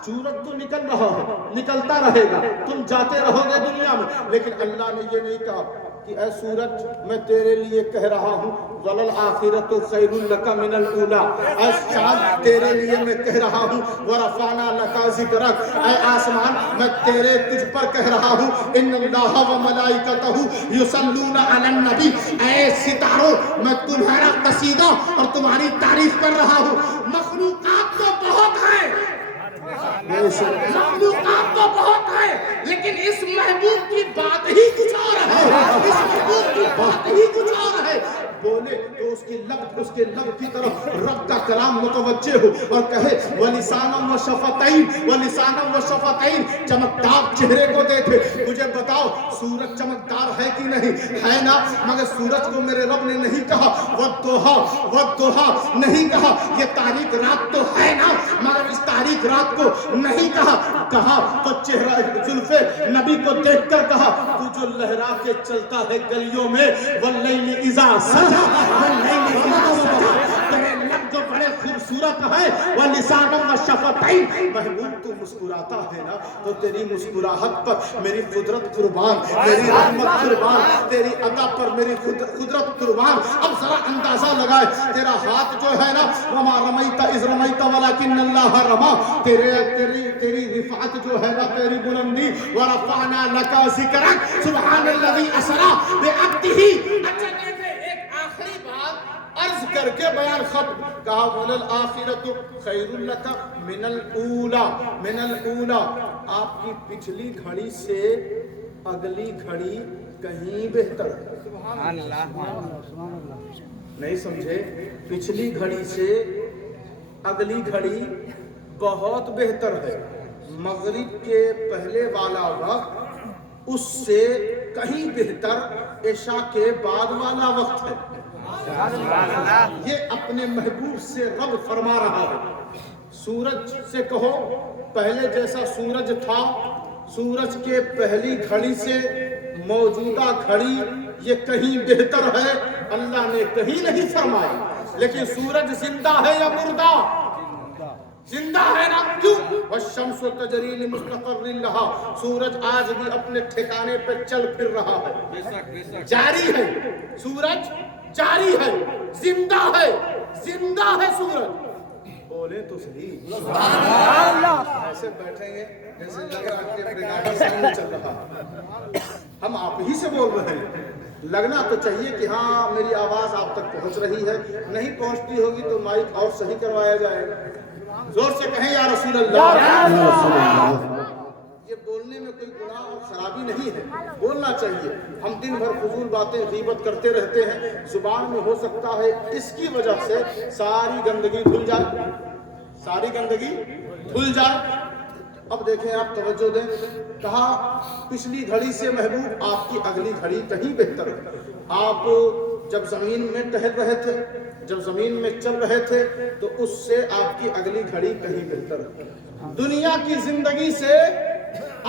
سورج تو نکل رہا ہے, نکلتا رہے گا, تم جاتے رہو گے دنیا میں, لیکن اللہ نے یہ نہیں کہا کہ اے سورج میں تیرے لیے کہہ رہا ہوں وَلَلْآخِرَةُ خَيْرٌ لَكَ مِنَ الْأُولَىٰ, اے چاند تیرے لیے میں کہہ رہا ہوں وَرَفَعْنَا لَكَ ذِكْرَكَ, اے آسمان میں تیرے تجھ پر کہہ رہا ہوں إِنَّ اللَّهَ وَمَلَائِكَتَهُ يُصَلُّونَ عَلَى النَّبِيِّ, اے ستاروں میں تمہارا قصیدہ اور تمہاری تعریف کر رہا ہوں. مخلوقات تو بہت ہیں, مخلوقات تو بہت ہیں, لیکن اس محبوب کی بات ہی کچھ اور ہے, اس محبوب کی بات ہی کچھ اور ہے. بولے تو اس کے لب کی طرف رب کا کلام متوجہ ہو اور کہے وَلِسَانًا وَشَفَتَيْن, وَلِسَانًا وَشَفَتَيْن, چمکدار چہرے کو دیکھے. مجھے بتاؤ سورج چمکدار ہے کہ نہیں ہے نا, مگر سورج کو میرے رب نے نہیں کہا وَالضُّحَىٰ نہیں کہا, یہ تاریک رات تو ہے نا, مگر اس تاریک رات کو نہیں کہا. کہا تو چہرہ زلف نبی کو دیکھ کر کہا تو جو لہرا کے چلتا ہے گلیوں میں واللیل اذا سجا واللیل اذا سجا تیرے لب جو بڑے خوبصورت ہے ولسان و شفتین محبوب تو مسکراتا ہے نا تو تیری مسکراہٹ پر میری قدرت قربان میری رحمت قربان تیری عطا پر میری قدرت قربان اب ذرا اندازہ لگائے تیرا ہاتھ جو ہے نا وما رمیت اذ رمیت ولکن اللہ رما تیری رفعت جو ہے نا تیری بلندی ورفعنا لک ذکرک سبحان الذی اسری بعبدہ اچھا دیکھیں ایک آخری بات عرض کر کے بیان ختم کہا وللآخرۃ خیر لک من الاولی آپ کی پچھلی گھڑی سے اگلی گھڑی کہیں بہتر ہے نہیں سمجھے پچھلی گھڑی سے اگلی گھڑی بہت بہتر ہے مغرب کے پہلے والا وقت اس سے کہیں بہتر عشاء کے بعد والا وقت ہے یہ اپنے محبوب سے رب فرما رہا ہے سورج سے کہو پہلے جیسا سورج تھا سورج کے پہلی گھڑی سے موجودہ گھڑی یہ کہیں بہتر ہے اللہ نے کہیں نہیں فرمایا لیکن سورج زندہ ہے یا مردہ زندہ ہے نا کیوں والشمس تجری لمستقر لها سورج آج بھی اپنے ٹھکانے پہ چل پھر رہا ہے جاری ہے سورج جاری ہے زندہ ہے سورج بولے تو صحیح ایسے بیٹھیں گے جیسے لگ رہا کہ اپنے گاڑی سامنے چل رہا ہم آپ ہی سے بول رہے ہیں لگنا تو چاہیے کہ ہاں میری آواز آپ تک پہنچ رہی ہے نہیں پہنچتی ہوگی تو مائک اور صحیح کروایا جائے گا زور سے کہیں یا رسول اللہ یہ بولنے میں کوئی گناہ اور خرابی نہیں ہے بولنا چاہیے ہم دن بھر فضول باتیں غیبت کرتے رہتے ہیں زبان میں ہو سکتا ہے اس کی وجہ سے ساری گندگی دھل جائے اب دیکھیں آپ توجہ دیں کہا پچھلی گھڑی سے محبوب آپ کی اگلی گھڑی کہیں بہتر ہے آپ جب زمین میں ٹہل رہے تھے جب زمین میں چل رہے تھے تو اس سے آپ کی اگلی گھڑی کہیں بہتر ہے دنیا کی زندگی سے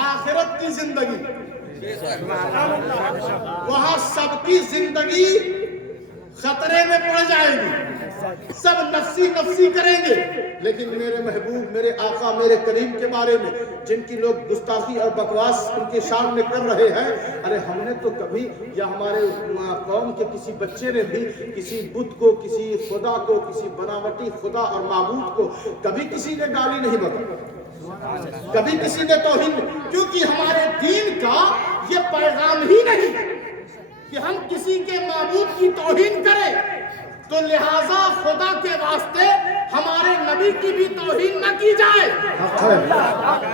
آخرت کی زندگی وہاں سب کی زندگی خطرے میں پڑ جائے گی سب نفسی کریں گے لیکن میرے محبوب میرے آقا میرے کریم کے بارے میں جن کی لوگ گستاخی اور بکواس ان کے شان میں کر رہے ہیں ارے ہم نے تو کبھی یا ہمارے قوم کے کسی بچے نے بھی کسی بت کو کسی خدا کو کسی بناوٹی خدا اور معبود کو کبھی کسی نے گالی نہیں بتائی کبھی کسی نے توہین کیونکہ ہمارے دین کا یہ پیغام ہی نہیں کہ ہم کسی کے معبود کی توہین کریں تو لہٰذا خدا کے واسطے ہمارے نبی کی بھی توہین نہ کی جائے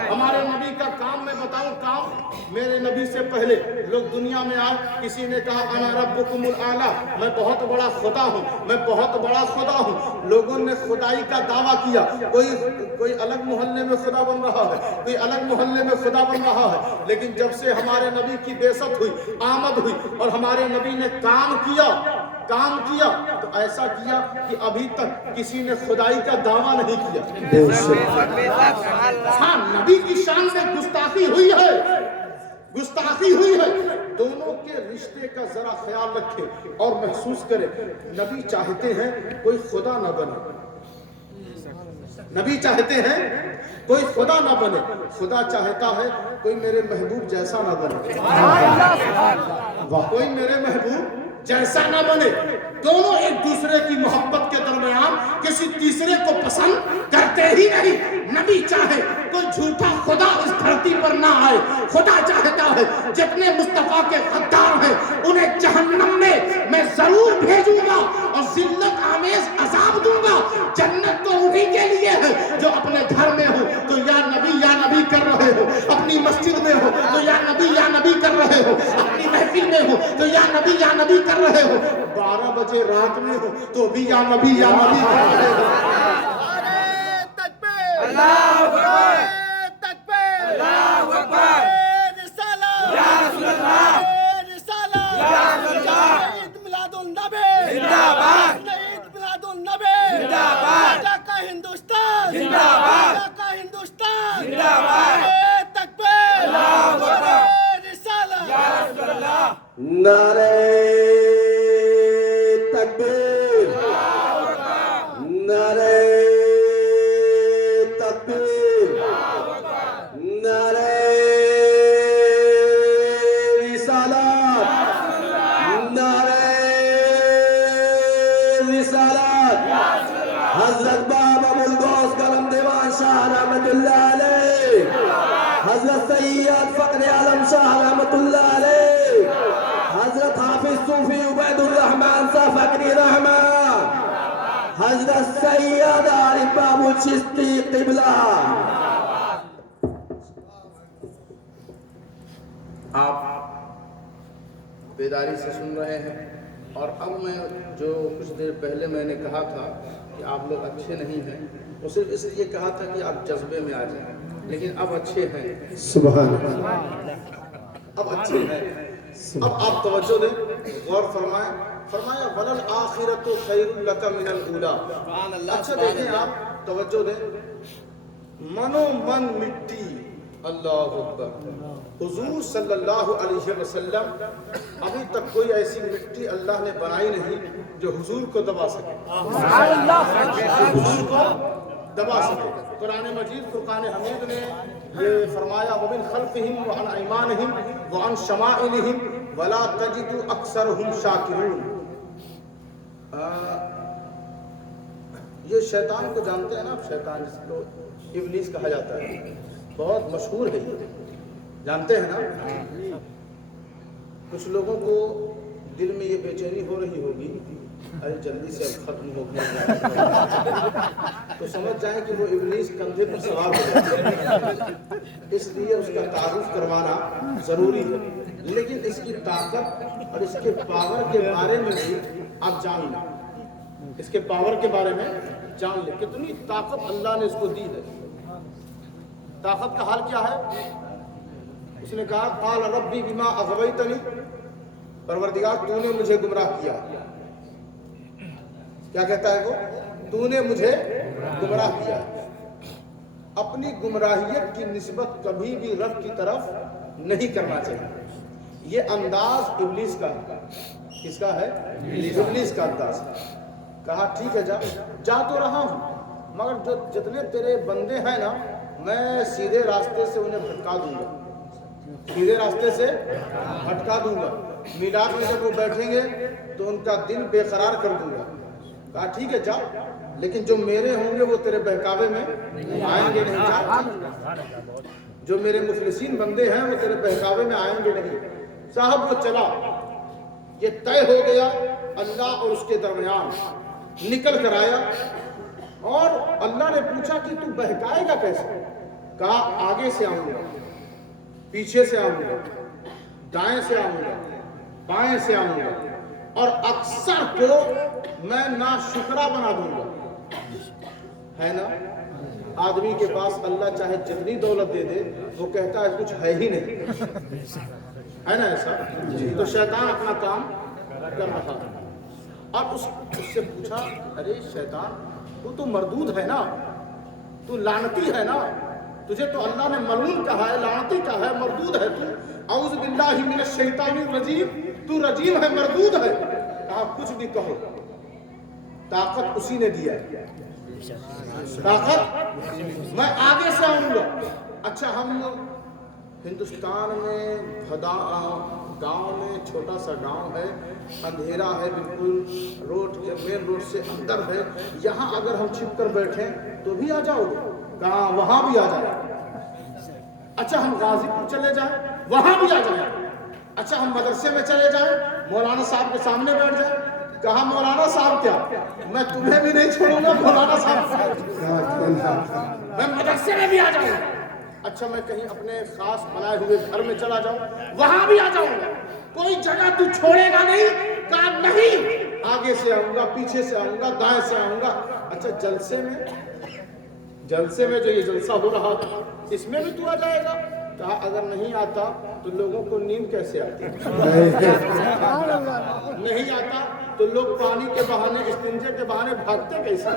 ہمارے نبی کا کام میں بتاؤں کام میرے نبی سے پہلے لوگ دنیا میں آئے کسی نے کہا انا ربکم الاعلی میں بہت بڑا خدا ہوں لوگوں نے خدائی کا دعویٰ کیا کوئی الگ محلے میں خدا بن رہا ہے کوئی الگ محلے میں خدا بن رہا ہے لیکن جب سے ہمارے نبی کی بعثت ہوئی آمد ہوئی اور ہمارے نبی نے کام کیا تو ایسا کیا کہ ابھی تک کسی نے خدائی کا دعویٰ نہیں کیا ہاں نبی کی شان میں گستاخی ہوئی ہے دونوں کے رشتے کا ذرا خیال رکھے اور محسوس کرے نبی چاہتے ہیں کوئی خدا نہ بنے نبی چاہتے ہیں کوئی خدا نہ بنے خدا چاہتا ہے کوئی میرے محبوب جیسا نہ بنے کوئی میرے محبوب جیسا نہ بنے دونوں ایک دوسرے کی محبت کے درمیان کسی تیسرے کو پسند کرتے ہی نہیں نبی چاہے کوئی جھوٹا خدا اس دھرتی پر نہ آئے خدا چاہتا ہے جتنے مصطفیٰ کے غدار ہیں انہیں جہنم میں ضرور بھیجوں گا اور ذلت آمیز عذاب دوں گا جنت تو انہی کے لیے ہے جو اپنے گھر میں ہو تو یا نبی کر رہے ہو اپنی مسجد میں ہو تو یا نبی کر رہے ہو اپنی محفل میں ہو تو یا نبی کر رہے ہو 12 بجے رات میں ہو تو بھی یا نبی کر رہے ہو اللہ اکبر اللہ اکبر رسالت یا رسول اللہ رسالت یا رسول اللہ عید میلاد النبی زندہ باد عید میلاد النبی زندہ باد کا ہندوستان زندہ باد کا ہندوستان زندہ باد नारे तकबीर, नारे तकबीर, नारे रिसालत, नारे रिसालत। हजरत बाबा अबुल गौस कलम दीवान शाह रहमतुल्लाह अलैह, हजरत सैयद फखर आलम शाह रहमतुल्लाह अलैह, हजरत हाफिज सूफी उबैदुर रहमान शाह फकरी रहमान, हजरत सैयद आरिफ बाबू चिश्ती क़िबला। आप बेदारी से सुन रहे हैं। और अब मैं जो कुछ देर पहले मैंने कहा था कि आप लोग अच्छे नहीं हैं, वो सिर्फ इसलिए कहा था कि आप जज्बे में आ जाएं, लेकिन अब अच्छे हैं। सुभान अब अच्छे हैं। अब आप तवज्जो दें, गौर फरमाएं। फरमाया वलल आखिरतु खैरुल लका मिनल ऊला। अच्छा देखें, आप तवज्जो दें। मनो मन मिट्टी, अल्लाहु अकबर। हुजूर सल्लल्लाहु अलैहि वसल्लम, अभी तक कोई ऐसी मिट्टी अल्लाह ने बनाई नहीं जो हुजूर को दबा सके, हुजूर को दबा सके। कुरान मजीद फुरकान हमीद ने ये फरमाया वमिन खल्फिहिम व अन ऐमानिहिम व अन शमाइलिहिम वला तजिदु अक्सरहुम शाकिरून। ये शैतान को जानते हैं ना आप? शैतान जिसको इब्लीस कहा जाता है, बहुत मशहूर है ये, जानते हैं ना? कुछ लोगों को दिल में ये बेचैनी हो रही होगी, अरे जल्दी से अब खत्म हो गया, तो समझ जाएं कि वो इब्लीस कंधे पर सवार हो जाए। इसलिए उसका तारुफ करवाना जरूरी है। लेकिन इसकी ताकत और इसके पावर के बारे में भी आप जान लें। इसके पावर के बारे में जान लें, कितनी ताकत अल्लाह ने इसको दी है। ताकत का हाल क्या है? उसने कहा क़ाल रब्बी बिमा अग़वैतनी, परवरदिगार तूने मुझे गुमराह किया। क्या कहता है वो? तूने मुझे गुमराह किया। अपनी गुमराहियत की निस्बत कभी भी रब की तरफ नहीं करना चाहिए। ये अंदाज इब्लीस का है। किसका है? इब्लीस का अंदाज। कहा ठीक है, जा तो रहा हूँ, मगर जो जितने तेरे बंदे हैं ना, मैं सीधे रास्ते से उन्हें भटका दूंगा, सीधे रास्ते से भटका दूंगा। मीलाद में जब वो बैठेंगे तो उनका दिल बेकरार कर दूंगा। कहा ठीक है, जा, लेकिन जो मेरे होंगे वो तेरे बहकावे में आएंगे नहीं। जा, जो मेरे मुफलिसीन बंदे हैं वो तेरे बहकावे में आएंगे नहीं। साहब वो चला, ये तय हो गया अल्लाह और उसके दरमियान। निकल कर आया और अल्लाह ने पूछा कि तू बहकाएगा कैसे? कहा आगे से आऊंगा, पीछे से आऊंगा, दाएं से आऊंगा, बाएं से आऊंगा, और अक्सर को मैं नाशुक्रा बना दूंगा। है ना? आदमी के पास अल्लाह चाहे जितनी दौलत दे दे, वो कहता है कुछ है ही नहीं। है ना ऐसा? तो शैतान अपना काम कर रहा था। अब उससे पूछा, अरे शैतान, तू तो मरदूद है ना, तू लानती है ना, तुझे तो अल्लाह ने मलून कहा है, लानती कहा है, मरदूद है तू। औज़ बिल्लाहि मिनश शैतानिर रजीम, तू रजीम है, मरदूद है। कहा कुछ भी कहो, ताकत उसी ने दिया, ताकत मैं आगे से आऊंगा। अच्छा, हम हिंदुस्तान में गांव में छोटा सा गांव है, अंधेरा है, बिल्कुल रोड के मेन रोड से अंदर है। यहाँ अगर हम छिप कर बैठे तो भी आ जाओगे? कहाँ? वहां भी आ जाए। अच्छा, हम गाजीपुर चले जाए, वहां भी आ जाए। अच्छा, हम मदरसे में चले जाए, मौलाना साहब के सामने बैठ जाए। कहा मौलाना साहब क्या, मैं तुम्हें भी नहीं छोड़ूंगा, मौलाना साहब मैं मदरसे में भी आ जाऊंगा। अच्छा, मैं कहीं अपने खास बनाए हुए घर में चला जाऊं, वहां भी आ जाऊंगा। कोई जगह तू छोड़ेगा नहीं? कहा नहीं, आगे से आऊंगा, पीछे से आऊंगा, दाएं से आऊंगा। अच्छा, जलसे में जो ये जलसा हो रहा था, इसमें भी तू आ जाएगा? कहा अगर नहीं आता तो लोगों को नींद कैसे आती? नहीं आता तो लोग पानी के बहाने, इस्तिंजे के बहाने भागते कैसे?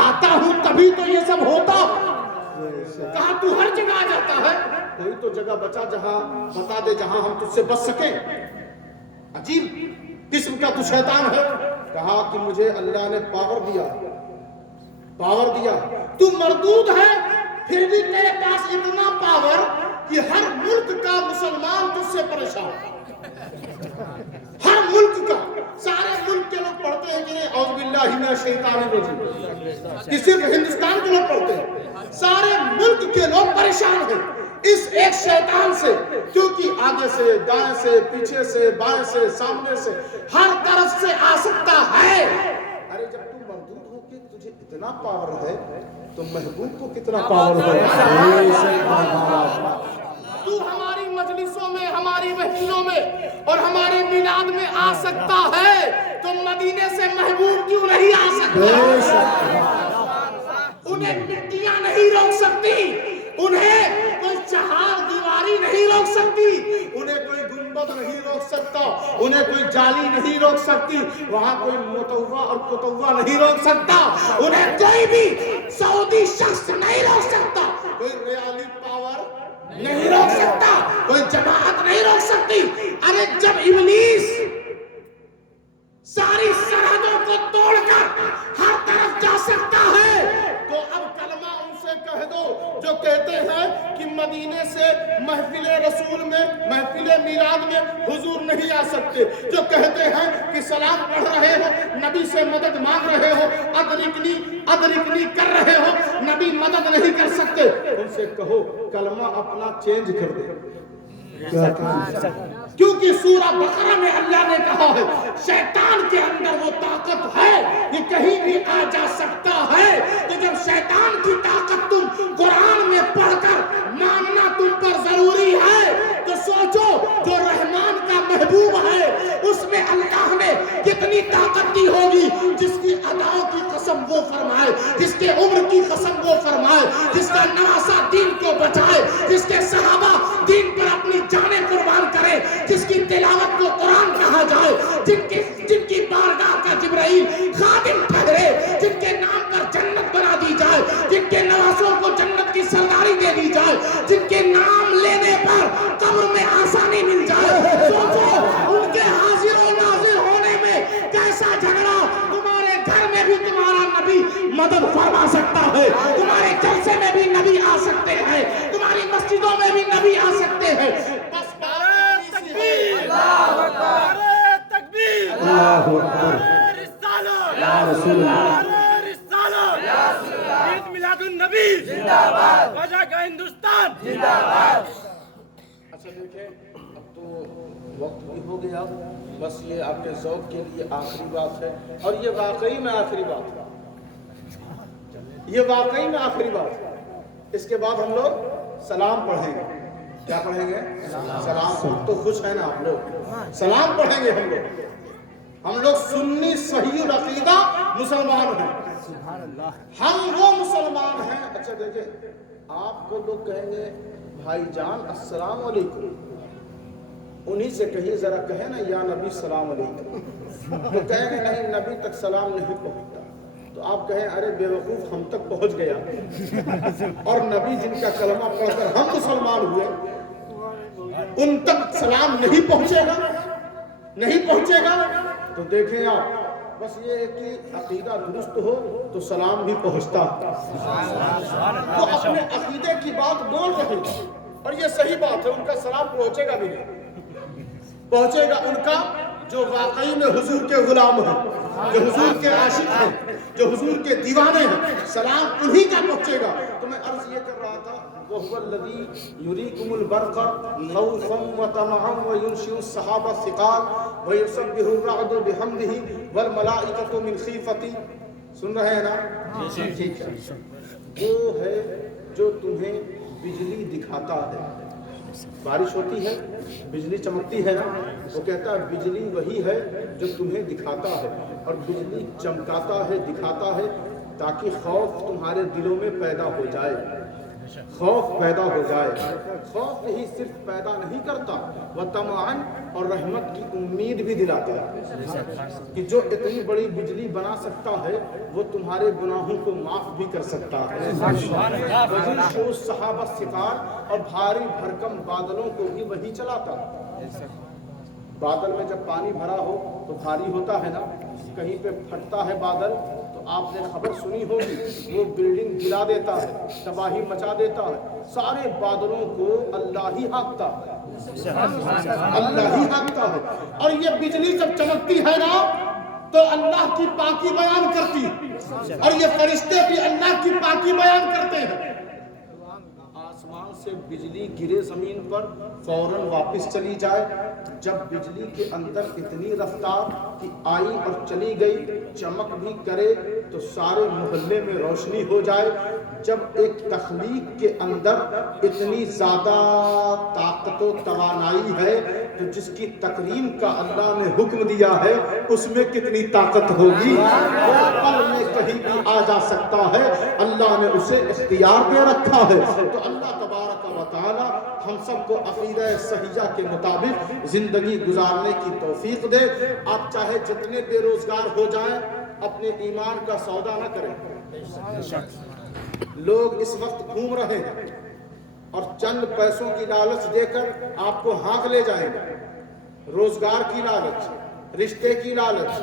आता हूं तभी तो ये सब होता। कहा तू हर जगह आ जाता है, कोई तो जगह बचा जहां बता दे जहां हम तुझसे बच सके। अजीब किस्म का तू शैतान है। कहा कि मुझे अल्लाह ने पावर दिया, पावर दिया। तू मरदूद है, फिर भी तेरे पास इतना पावर कि हर मुल्क का मुसलमान तुझसे परेशान। हर मुल्क का, सारे मुल्क के लोग पढ़ते हैं कि नहीं औज़ुबिल्लाहि मिनश शैतानिर रजीम, कि सिर्फ हिंदुस्तान के लोग पढ़ते हैं। सारे मुल्क के लोग परेशान हैं इस एक शैतान से, क्योंकि आगे से, दाएं से, पीछे से, बाएं से, सामने से, हर तरफ से आ सकता है। अरे जब तू मरदूद हो के तुझे इतना पावर है तो महबूब को कितना पावर है। तू हमारी मजलिसों में, हमारी महफिलों में और हमारे मिलाद में आ सकता है, तो मदीने से महबूब क्यों नहीं आ सकता? उन्हें मिट्टियां नहीं रोक सकती, उन्हें कोई चहार दीवारी नहीं रोक सकती, उन्हें कोई गुंबद नहीं रोक सकता, उन्हें कोई जाली नहीं रोक सकती, वहां कोई मुतव्वा और कुतव्वा नहीं रोक सकता, उन्हें कोई भी सऊदी शख्स नहीं रोक सकता, कोई रियाली पावर नहीं रोक सकता, कोई जमात नहीं रोक सकती। अरे जब इब्लीस सारी सरहदों को तोड़कर हर तरफ जा सकता है, तो अब कलमा उनसे कह दो जो कहते हैं कि मदीने से महफिले रसूल में, महफिले मिलाद में हुजूर नहीं आ सकते, जो कहते हैं कि सलाम पढ़ रहे हो, नबी से मदद मांग रहे हो, अदरिकनी अदरिकनी कर रहे हो, नबी मदद नहीं कर सकते, उनसे कहो कलमा अपना चेंज कर दे। क्योंकि सूरा बकरा में अल्लाह ने कहा है शैतान के अंदर वो ताकत है कि कहीं भी आ जा सकता है। तो जब शैतान की ताकत तुम कुरान में पढ़कर मानना तुम पर जरूरी है, तो सोचो जो रहमान का महबूब है उसमें अल्लाह ने कितनी ताकत दी होगी, जिसकी अदाओं की कसम वो फरमाए, जिसके उम्र की कसम वो फरमाए, जिसका नवासा दीन को बचाए, जिसके सहाबा दीन पर अपनी जाने कुर्बान करे, जिसकी तिलावत को कुरान कहा जाए, जिनकी बारगाह का जिब्राइल खादिम ठहरे, जिनके नाम पर जन्नत बना दी जाए, जिनके नवासों को जन्नत की सरदारी दे दी जाए, जिनके नाम लेने पर कब्र में आसानी मिल जाए। सोचो उनके हाजिर और नाजिर होने में कैसा झगड़ा। तुम्हारे घर में भी तुम्हारा नबी मदद फरमा सकता है, तुम्हारे जलसे में भी नबी आ सकते हैं, तुम्हारी मस्जिदों में भी नबी आ सकते हैं। बस तकबीर, अल्लाहु अकबर, तकबीर, अल्लाहु अकबर, रिसालत या रसूल अल्लाह, रिसालत या रसूल अल्लाह, ईद मिलादुन नबी जिंदाबाद, वजह का हिंदुस्तान जिंदाबाद। अच्छा देखिए, अब तो वक्त भी हो गया, बस ये आपके ज़ौक़ के लिए आखिरी बात है, और ये वाकई में आखिरी बात है, ये वाकई में आखिरी बात है। इसके बाद हम लोग सलाम पढ़ेंगे। क्या पढ़ेंगे? सलाम। तो खुश है ना आप लोग? सलाम पढ़ेंगे हम लोग सुन्नी सही अकीदा मुसलमान हैं, हम वो मुसलमान हैं। अच्छा देखिए, आपको लोग कहेंगे भाईजान अस्सलाम वालेकुम, उन्हीं से कहिए जरा, कहे ना या नबी सलाम अलैकुम, तो कहेंगे नहीं नबी तक सलाम नहीं पहुंचता, तो आप कहें अरे बेवकूफ हम तक पहुंच गया, और नबी जिनका कलमा पढ़कर हम मुसलमान हुए उन तक सलाम नहीं पहुंचेगा, नहीं पहुंचेगा। तो देखें आप, बस ये है कि अकीदा दुरुस्त हो तो सलाम भी पहुंचता। तो अपने अकीदे की बात बोल रहे हैं और ये सही बात है, उनका सलाम पहुंचेगा भी नहीं, पहुंचेगा उनका जो वाकई में हुजूर के गुलाम हैं, जो हुजूर के आशिक हैं, जो हुजूर के दीवाने हैं, सलाम उन्हीं का पहुंचेगा। तो मैं अर्ज ये कर रहा था, वहुवल्लज़ी युरीकुमुल बरक़ खौफ़न व तमअन व युनशिउस सहाबा सिक़ाल व युसब्बिहुर रअदु बिहम्दिही वल मलाइकतु मिन खीफ़ती। सुन रहे हैं ना? ठीक है। वो है जो तुम्हें बिजली दिखाता है, बारिश होती है बिजली चमकती है ना, वो कहता है बिजली वही है जो तुम्हें दिखाता है, और बिजली चमकाता है, दिखाता है ताकि खौफ तुम्हारे दिलों में पैदा हो जाए। خوف پیدا ہو جائے. خوف یہی صرف پیدا نہیں کرتا, وہ طمعاً اور رحمت کی امید بھی دلاتا ہے کہ جو اتنی بڑی بجلی بنا سکتا ہے وہ تمہارے گناہوں کو معاف بھی کر سکتا ہے. وہی شوز صحابہ ستار اور بھاری بھرکم بادلوں کو بھی وہی چلاتا ہے. بادل میں جب پانی بھرا ہو تو بھاری ہوتا ہے نا, کہیں پہ پھٹتا ہے بادل تو آپ نے خبر سنی ہوگی, وہ بلڈنگ گرا دیتا ہے, تباہی مچا دیتا ہے. سارے بادلوں کو اللہ ہی ہانکتا ہے, اللہ ہی ہانکتا ہے. اور یہ بجلی جب چمکتی ہے نا تو اللہ کی پاکی بیان کرتی ہے, اور یہ فرشتے بھی اللہ کی پاکی بیان کرتے ہیں. آسمان سے بجلی گرے زمین پر فوراً واپس چلی جائے. جب بجلی کے اندر اتنی رفتار کہ آئی اور چلی گئی, چمک بھی کرے تو سارے محلے میں روشنی ہو جائے. جب ایک تخلیق کے اندر اتنی زیادہ طاقت و توانائی ہے تو جس کی تکریم کا اللہ نے حکم دیا ہے اس میں کتنی طاقت ہوگی. وہ پل میں کہیں بھی آ جا سکتا ہے, اللہ نے اسے اختیار دے رکھا ہے. تو اللہ تبارک و تعالی ہم سب کو عقیدہ صحیحہ کے مطابق زندگی گزارنے کی توفیق دے. آپ چاہے جتنے بے روزگار ہو جائیں اپنے ایمان کا سودا نہ کریں. لوگ اس وقت گھوم رہے ہیں اور چند پیسوں کی لالچ دے کر آپ کو ہانک لے جائیں گے. روزگار کی لالچ, رشتے کی لالچ,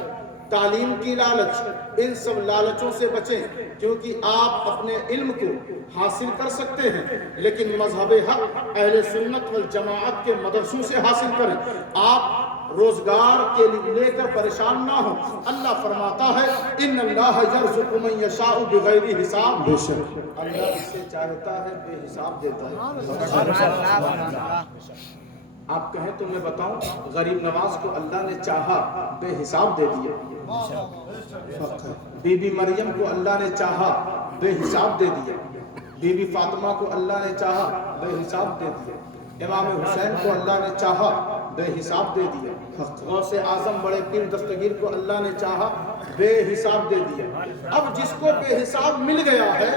تعلیم کی لالچ, ان سب لالچوں سے بچیں, کیونکہ آپ اپنے علم کو حاصل کر سکتے ہیں لیکن مذہب حق اہل سنت والجماعت کے مدرسوں سے حاصل کریں. آپ روزگار کے لے کر پریشان نہ ہوں. اللہ فرماتا ہے ان اللہ یرزق من یشاء بغیر حساب. بے شک اللہ جسے چاہتا ہے بے حساب دیتا ہے. آپ کہیں تو میں بتاؤں, غریب نواز کو اللہ نے چاہا بے حساب دے دیا. بی بی مریم کو اللہ نے چاہا بے حساب دے دیا. بی بی فاطمہ کو اللہ نے چاہا بے حساب دے دیا. امام حسین کو اللہ نے چاہا بے حساب دے دیا. غوث اعظم بڑے پیر دستگیر کو اللہ نے چاہا بے حساب دے دیا. اب جس کو بے حساب مل گیا ہے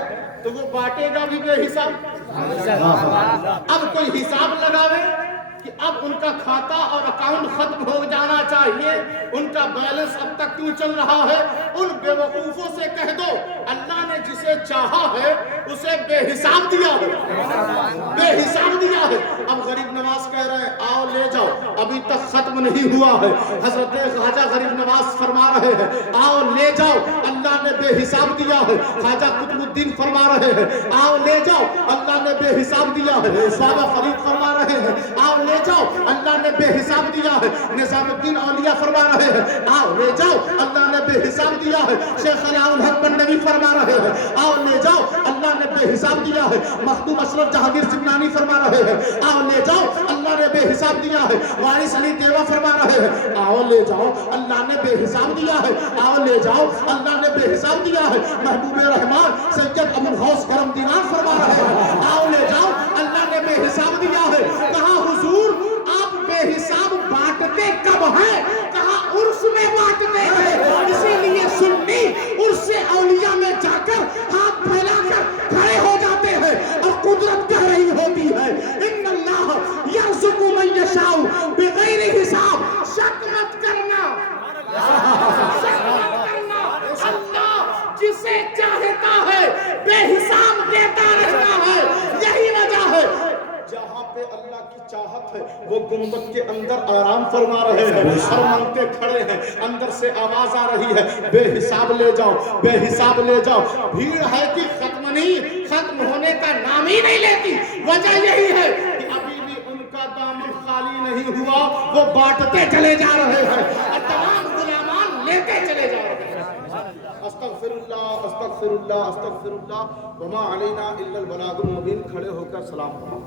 تو وہ بانٹے گا بھی بے حساب. اب کوئی حساب لگاوے کہ اب ان کا کھاتا اور اکاؤنٹ ختم ہو جانا چاہیے, ان کا بیلنس اب تک کیوں چل رہا ہے. ان بے وقوفوں سے کہہ دو اللہ نے جسے چاہا ہے اسے بے حساب دیا ہے, بے حساب دیا ہے. اب غریب نواز کہہ رہے ہیں آؤ لے جاؤ, ابھی تک ختم نہیں ہوا ہے. حضرت خواجہ غریب نواز فرما رہے ہیں آؤ لے جاؤ اللہ نے بے حساب دیا ہے. خواجہ قطب الدین فرما رہے ہیں آؤ لے جاؤ اللہ نے بے حساب دیا ہے. بابا فرید فرما رہے ہیں آؤ لے جاؤ اللہ نے بے حساب دیا ہے. نظام الدین اولیاء فرما رہے ہیں آؤ لے جاؤ اللہ نے بے حساب دیا ہے. شیخ علی الحق بندگی فرما رہے ہیں آؤ لے جاؤ اللہ نے بے حساب دیا ہے. مخدوم اشرف جہانگیر سمنانی فرما رہے ہیں آؤ لے جاؤ اللہ نے بے حساب دیا ہے. وارث علی دیوا فرما رہے ہیں آؤ لے جاؤ اللہ نے بے حساب دیا ہے. آؤ لے جاؤ اللہ نے بے حساب دیا ہے. محبوب رحمان سید ابو الغوث کرم دینار فرما رہے ہیں آؤ لے جاؤ اللہ نے بے حساب دیا ہے. کہا حضور آپ بے حساب بانٹتے کب ہیں, کہا عرس میں بانٹتے ہیں. اسی لیے سنی عرس اولیاء میں جا کر ہاتھ پھیلا کر کھڑے ہو جاتے ہیں اور قدرت کہہ رہی ہوتی ہے ان اللہ یرزق من یشاء بغیر حساب. شک مت کرنا, شک مت کرنا, اللہ جسے چاہتا ہے بے حساب دیتا رہتا ہے. یہی وجہ ہے جہاں پہ اللہ کی چاہت ہے وہ گنبد کے اندر آرام فرما رہے ہیں اور منگتے کھڑے ہیں. اندر سے آواز آ رہی ہے بے حساب لے جاؤ, بے حساب لے جاؤ. بھیڑ ہے کہ ختم نہیں, ختم ہونے کا نام ہی نہیں لیتی. وجہ یہی ہے کہ ابھی بھی ان کا دامن خالی نہیں ہوا, وہ بانٹتے چلے جا رہے ہیں اور تمام غلامان لیتے چلے جا رہے ہیں. استغفر اللہ استغفر اللہ استغفر اللہ وما علینا الا البلاغ المبین. کھڑے ہو کر سلام کرو.